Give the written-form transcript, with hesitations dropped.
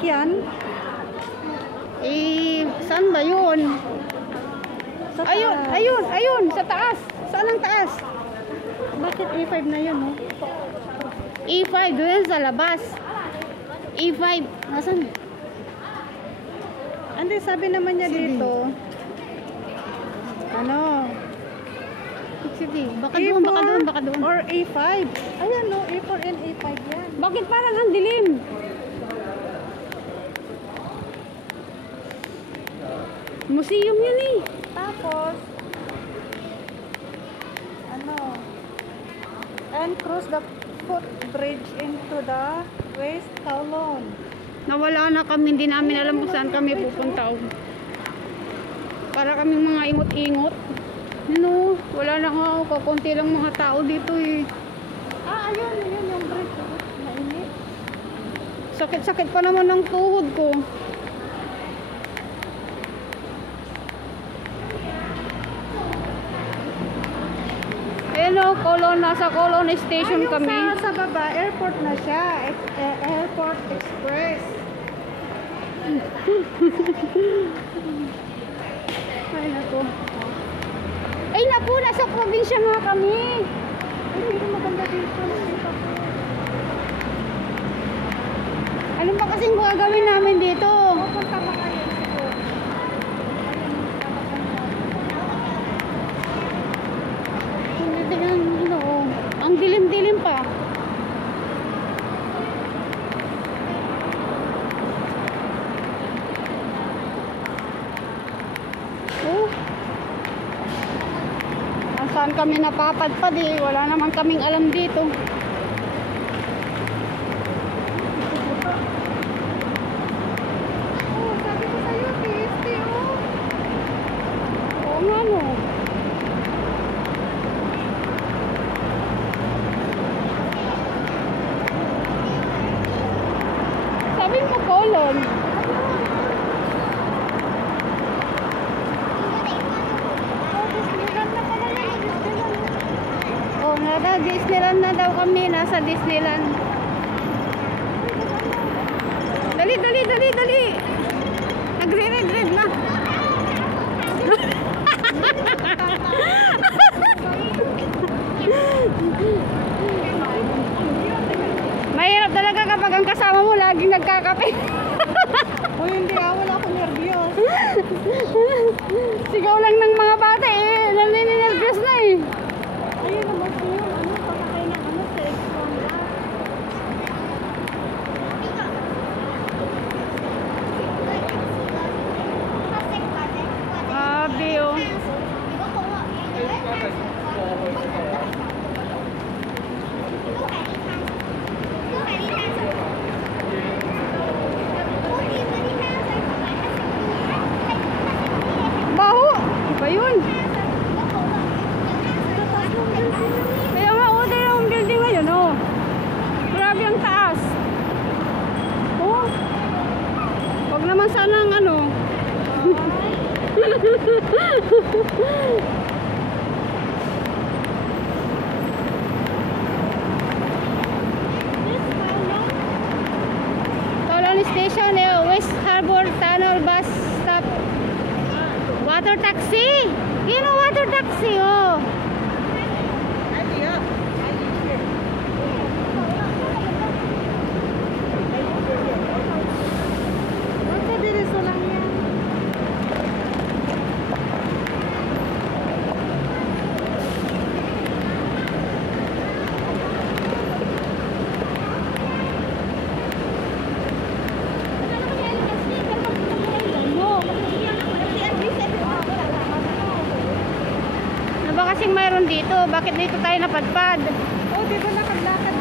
sasakyan? Saan ba yun? Sa Ayun, taas. ayun, ayun, sa taas. Saan ang taas? Bakit E5 na yun, no? E5, doon sa labas. E5, nasan? Hindi, sabi naman niya dito. Ano? Sige, baka doon, baka doon, baka doon. Or A5. Ayan, no? A4 and A5 yan. Bakit parang ang dilim? Museum yan eh. Tapos, ano? And cross the footbridge into the West Kowloon. Nawala na kami, hindi namin alam kung saan kami pupunta. Para kami mga ingot-ingot. No, wala na nga ako, kakunti lang mga tao dito eh. Ayun, yun yung bridge. Mainit. Sakit-sakit pa naman ng tuhod ko. Hello, nasa Colon Station Yung kami. sa baba, airport na siya. Airport Express. Ay, naku. Ay, naku, nasa probinsya nga kami. Ay, hindi maganda dito. Nakita ko. Ano ba kasing gagawin namin dito? Pupunta ba kayo dito? Ang dilim-dilim pa. Oh. Saan kami napapadpad eh? Wala naman kaming alam dito. Oh, sabi ko sa'yo, TST, oh. Oo nga no. Sabi mo Colon. Oh, Disneyland na pala yun. Disneyland. Oh, nasa Disneyland na daw kami. Nasa Disneyland. Dali, dali, dali, dali. Nagre-red na. Mahirap talaga kapag ang kasama mo laging nagkakape. Oh, hindi wala akong nervyos. Sigaw lang ng mga bata eh. Naninervyos na eh. Ayun naman po yung pakakay ng sa Exxon lang. Abi oh. Baho. Iba yun. Kaya nga order ang building ngayon oh. Grabe ang taas. Oh. Wag naman sana ang ano. Colon Station, West Harbor Tunnel Bus Stop. Water taxi. Yun ang water taxi, oh. Basta dito lang yan. Ano ba kasing mayroon dito? Bakit dito tayo napadpad? Oh, di ba nakaglakad